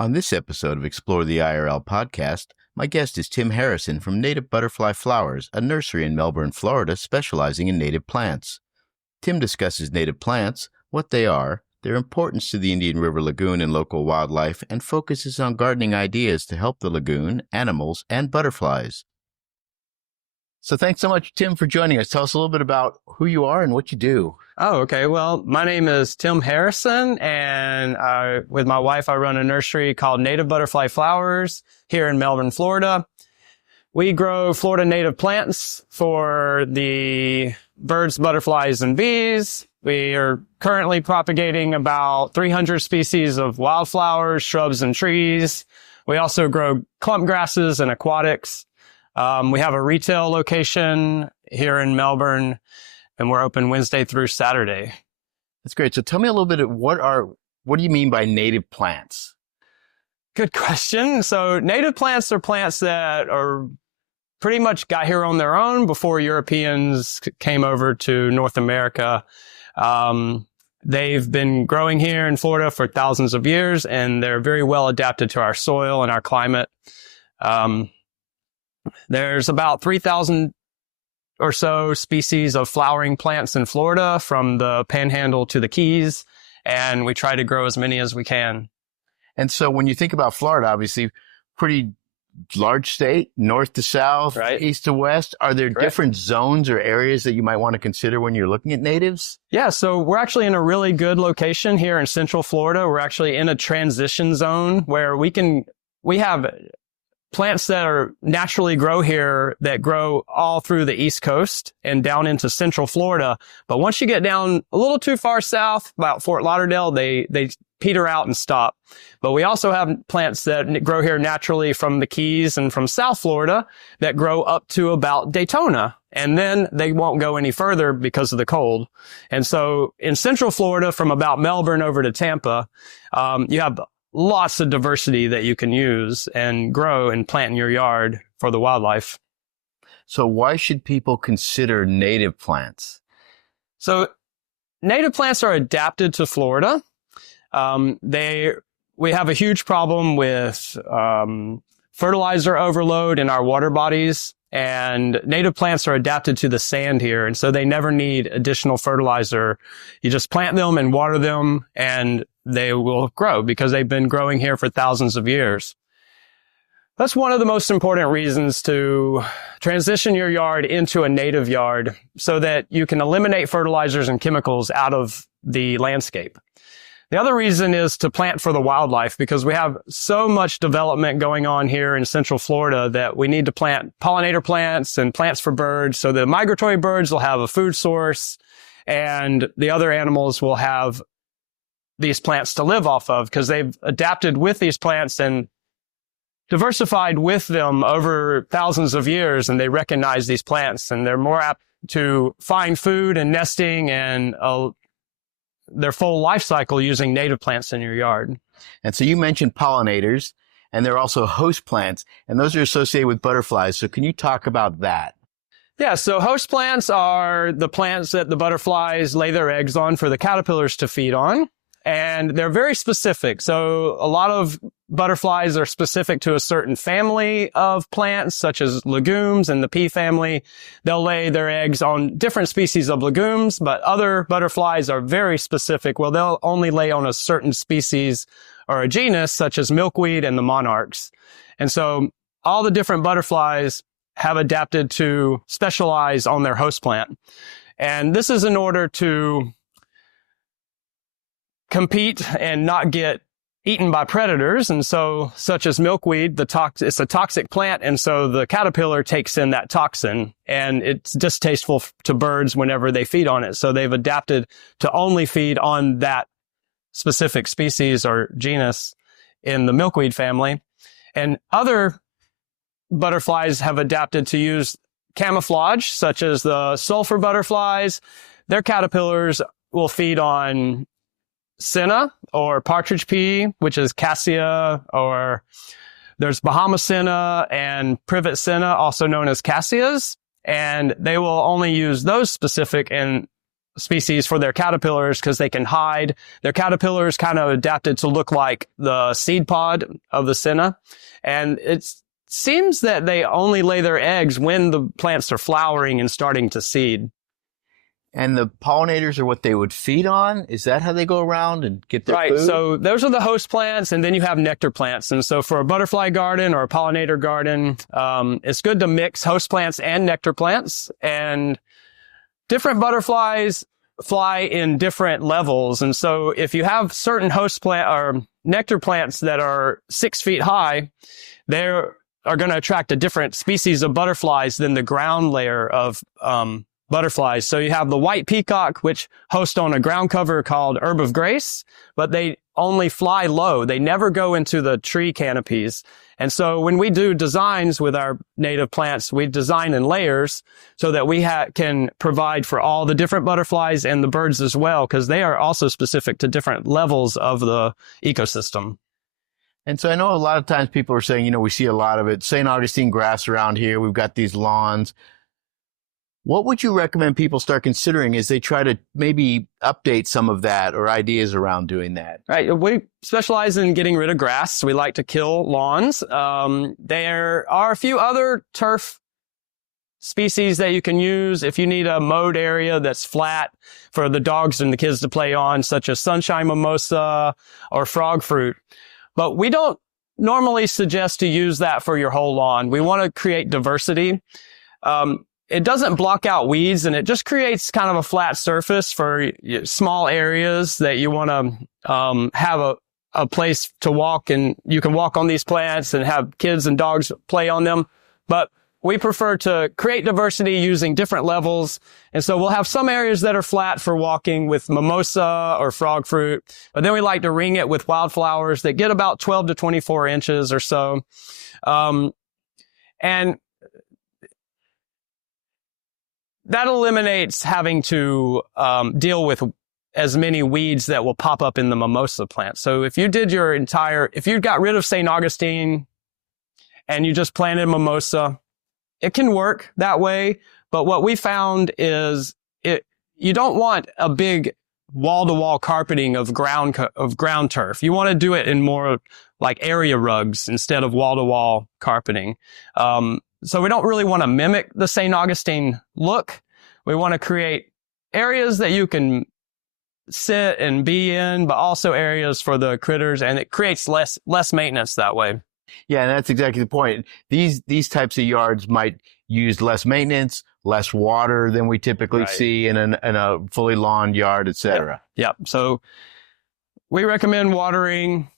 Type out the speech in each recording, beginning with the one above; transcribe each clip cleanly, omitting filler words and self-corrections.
On this episode of Explore the IRL podcast, my guest is Tim Harrison from Native Butterfly Flowers, a nursery in Melbourne, Florida, specializing in native plants. Tim discusses native plants, what they are, their importance to the Indian River Lagoon and local wildlife, and focuses on gardening ideas to help the lagoon, animals, and butterflies. So thanks so much, Tim, for joining us. Tell us a little bit about who you are and what you do. Oh, okay. Well, my name is Tim Harrison, and with my wife, I run a nursery called Native Butterfly Flowers here in Melbourne, Florida. We grow Florida native plants for the birds, butterflies, and bees. We are currently propagating about 300 species of wildflowers, shrubs, and trees. We also grow clump grasses and aquatics. We have a retail location here in Melbourne, and we're open Wednesday through Saturday. That's great. So tell me a little bit of what do you mean by native plants? Good question. So native plants are plants that are pretty much got here on their own before Europeans came over to North America. They've been growing here in Florida for thousands of years, and they're very well adapted to our soil and our climate. There's about 3,000 or so species of flowering plants in Florida, from the Panhandle to the Keys, and we try to grow as many as we can. And so when you think about Florida, obviously pretty large state, north to south, right, east to west. Are there correct, different zones or areas that you might want to consider when you're looking at natives? Yeah, so we're actually in a really good location here in Central Florida. We're actually in a transition zone where we have plants that are naturally grow here that grow all through the East Coast and down into Central Florida. But once you get down a little too far south, about Fort Lauderdale, they peter out and stop. But we also have plants that grow here naturally from the Keys and from South Florida that grow up to about Daytona. And then they won't go any further because of the cold. And so in Central Florida, from about Melbourne over to Tampa, you have lots of diversity that you can use and grow and plant in your yard for the wildlife. So why should people consider native plants? So native plants are adapted to Florida. We have a huge problem with fertilizer overload in our water bodies, and native plants are adapted to the sand here, and so they never need additional fertilizer. You just plant them and water them, and they will grow because they've been growing here for thousands of years. That's one of the most important reasons to transition your yard into a native yard so that you can eliminate fertilizers and chemicals out of the landscape. The other reason is to plant for the wildlife, because we have so much development going on here in Central Florida that we need to plant pollinator plants and plants for birds so the migratory birds will have a food source and the other animals will have these plants to live off of, because they've adapted with these plants and diversified with them over thousands of years, and they recognize these plants and they're more apt to find food and nesting and their full life cycle using native plants in your yard. And so you mentioned pollinators, and there are also host plants, and those are associated with butterflies. So can you talk about that? Yeah, so host plants are the plants that the butterflies lay their eggs on for the caterpillars to feed on. And they're very specific. So a lot of butterflies are specific to a certain family of plants, such as legumes and the pea family. They'll lay their eggs on different species of legumes, but other butterflies are very specific. Well, they'll only lay on a certain species or a genus, such as milkweed and the monarchs. And so all the different butterflies have adapted to specialize on their host plant. And this is in order to compete and not get eaten by predators. And so, such as milkweed, it's a toxic plant, and so the caterpillar takes in that toxin, and it's distasteful to birds whenever they feed on it. So they've adapted to only feed on that specific species or genus in the milkweed family. And other butterflies have adapted to use camouflage, such as the sulfur butterflies. Their caterpillars will feed on senna or partridge pea, which is cassia, or there's Bahama senna and privet senna, also known as cassias, and they will only use those specific and species for their caterpillars because they can hide. Their caterpillars kind of adapted to look like the seed pod of the senna. And it seems that they only lay their eggs when the plants are flowering and starting to seed. And the pollinators are what they would feed on? Is that how they go around and get their food? Right. So those are the host plants, and then you have nectar plants. And so for a butterfly garden or a pollinator garden, it's good to mix host plants and nectar plants. And different butterflies fly in different levels. And so if you have certain host plant or nectar plants that are 6 feet high, they are going to attract a different species of butterflies than the ground layer of butterflies. So you have the white peacock, which host on a ground cover called herb of grace, but they only fly low. They never go into the tree canopies. And so when we do designs with our native plants, we design in layers so that we can provide for all the different butterflies and the birds as well, because they are also specific to different levels of the ecosystem. And so I know a lot of times people are saying, we see a lot of it, St. Augustine grass around here. We've got these lawns. What would you recommend people start considering as they try to maybe update some of that or ideas around doing that? Right. We specialize in getting rid of grass. We like to kill lawns. There are a few other turf species that you can use if you need a mowed area that's flat for the dogs and the kids to play on, such as sunshine mimosa or frog fruit. But we don't normally suggest to use that for your whole lawn. We want to create diversity. It doesn't block out weeds, and it just creates kind of a flat surface for small areas that you want to have a place to walk, and you can walk on these plants and have kids and dogs play on them. But we prefer to create diversity using different levels. And so we'll have some areas that are flat for walking with mimosa or frog fruit, but then we like to ring it with wildflowers that get about 12 to 24 inches or so. And that eliminates having to deal with as many weeds that will pop up in the mimosa plant. So if you got rid of St. Augustine and you just planted mimosa, it can work that way. But what we found is you don't want a big wall-to-wall carpeting of ground turf. You want to do it in more like area rugs instead of wall-to-wall carpeting. So we don't really want to mimic the St. Augustine look. We want to create areas that you can sit and be in, but also areas for the critters, and it creates less maintenance that way. Yeah, and that's exactly the point. These types of yards might use less maintenance, less water than we typically see in a fully lawned yard, etc. Yep. So we recommend watering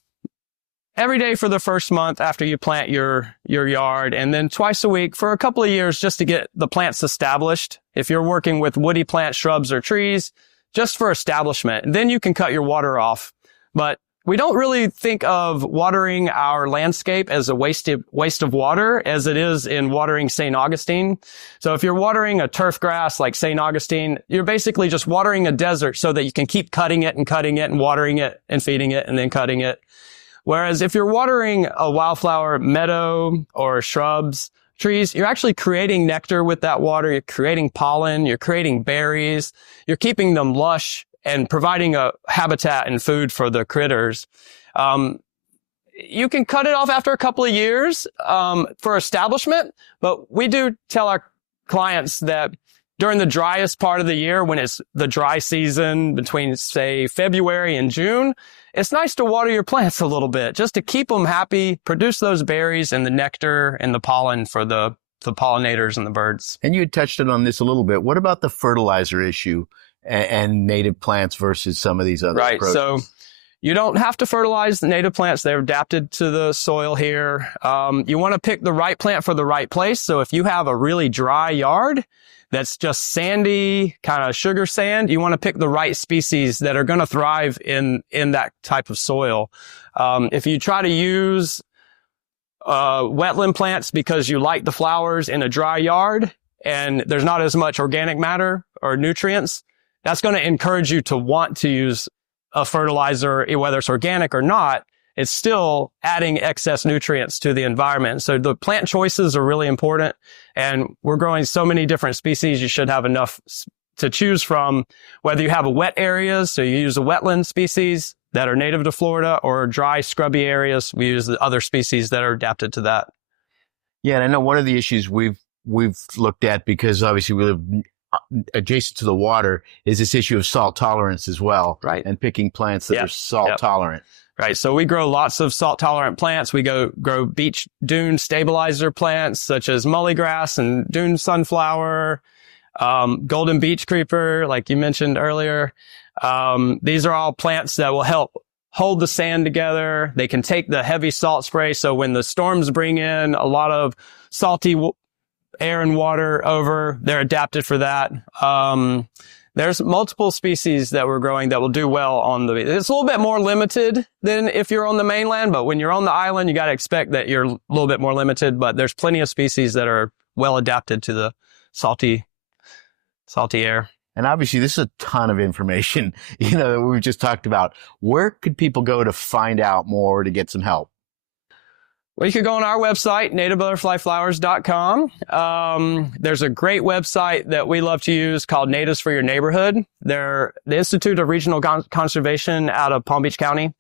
every day for the first month after you plant your yard, and then twice a week for a couple of years just to get the plants established. If you're working with woody plants, shrubs, or trees, just for establishment. And then you can cut your water off. But we don't really think of watering our landscape as a waste of water as it is in watering St. Augustine. So if you're watering a turf grass like St. Augustine, you're basically just watering a desert so that you can keep cutting it and watering it and feeding it and then cutting it. Whereas if you're watering a wildflower meadow or shrubs, trees, you're actually creating nectar with that water. You're creating pollen. You're creating berries. You're keeping them lush and providing a habitat and food for the critters. You can cut it off after a couple of years for establishment, but we do tell our clients that during the driest part of the year, when it's the dry season between, say, February and June, it's nice to water your plants a little bit just to keep them happy, produce those berries and the nectar and the pollen for the pollinators and the birds. And you had touched on this a little bit. What about the fertilizer issue and native plants versus some of these other approaches? So you don't have to fertilize the native plants. They're adapted to the soil here. You want to pick the right plant for the right place. So if you have a really dry yard that's just sandy, kind of sugar sand, you want to pick the right species that are going to thrive in that type of soil. If you try to use wetland plants because you like the flowers in a dry yard and there's not as much organic matter or nutrients, that's going to encourage you to want to use a fertilizer, whether it's organic or not. It's still adding excess nutrients to the environment. So the plant choices are really important, and we're growing so many different species. You should have enough to choose from, whether you have a wet areas, so you use a wetland species that are native to Florida, or dry, scrubby areas, we use the other species that are adapted to that. Yeah, and I know one of the issues we've looked at, because obviously we live adjacent to the water, is this issue of salt tolerance as well. Right. And picking plants that are salt tolerant. Right. So we grow lots of salt tolerant plants. We grow beach dune stabilizer plants such as mullygrass and dune sunflower, golden beach creeper, like you mentioned earlier. These are all plants that will help hold the sand together. They can take the heavy salt spray. So when the storms bring in a lot of salty air and water over, they're adapted for that. There's multiple species that we're growing that will do well on the beach. It's a little bit more limited than if you're on the mainland, but when you're on the island, you got to expect that you're a little bit more limited, but there's plenty of species that are well adapted to the salty air. And obviously this is a ton of information, that we've just talked about. Where could people go to find out more, to get some help? Well, you could go on our website, nativebutterflyflowers.com. There's a great website that we love to use called Natives for Your Neighborhood. They're the Institute of Regional Conservation out of Palm Beach County.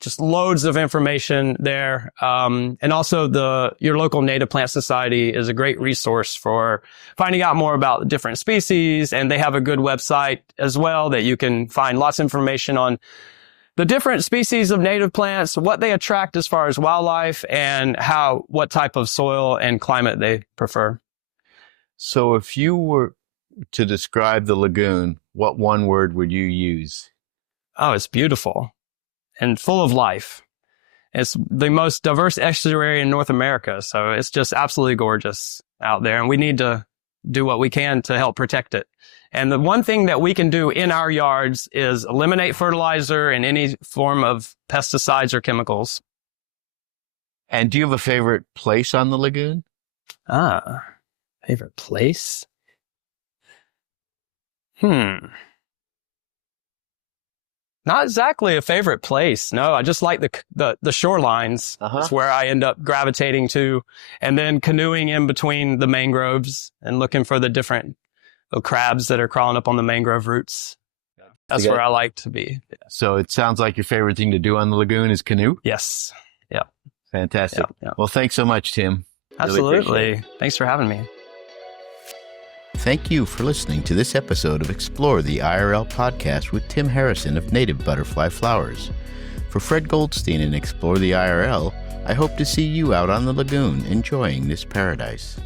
Just loads of information there. And also your local Native Plant Society is a great resource for finding out more about the different species. And they have a good website as well that you can find lots of information on the different species of native plants, what they attract as far as wildlife, and what type of soil and climate they prefer. So if you were to describe the lagoon, what one word would you use? Oh, it's beautiful and full of life. It's the most diverse estuary in North America. So it's just absolutely gorgeous out there. And we need to do what we can to help protect it. And the one thing that we can do in our yards is eliminate fertilizer and any form of pesticides or chemicals. And do you have a favorite place on the lagoon? Favorite place? Not exactly a favorite place. No, I just like the shorelines. That's where I end up gravitating to, and then canoeing in between the mangroves and looking for the different crabs that are crawling up on the mangrove roots. That's where I like to be. Yeah. So it sounds like your favorite thing to do on the lagoon is canoe? Yes. Yeah. Fantastic. Yeah. Well, thanks so much, Tim. Absolutely. Thanks for having me. Thank you for listening to this episode of Explore the IRL podcast with Tim Harrison of Native Butterfly Flowers. For Fred Goldstein and Explore the IRL, I hope to see you out on the lagoon enjoying this paradise.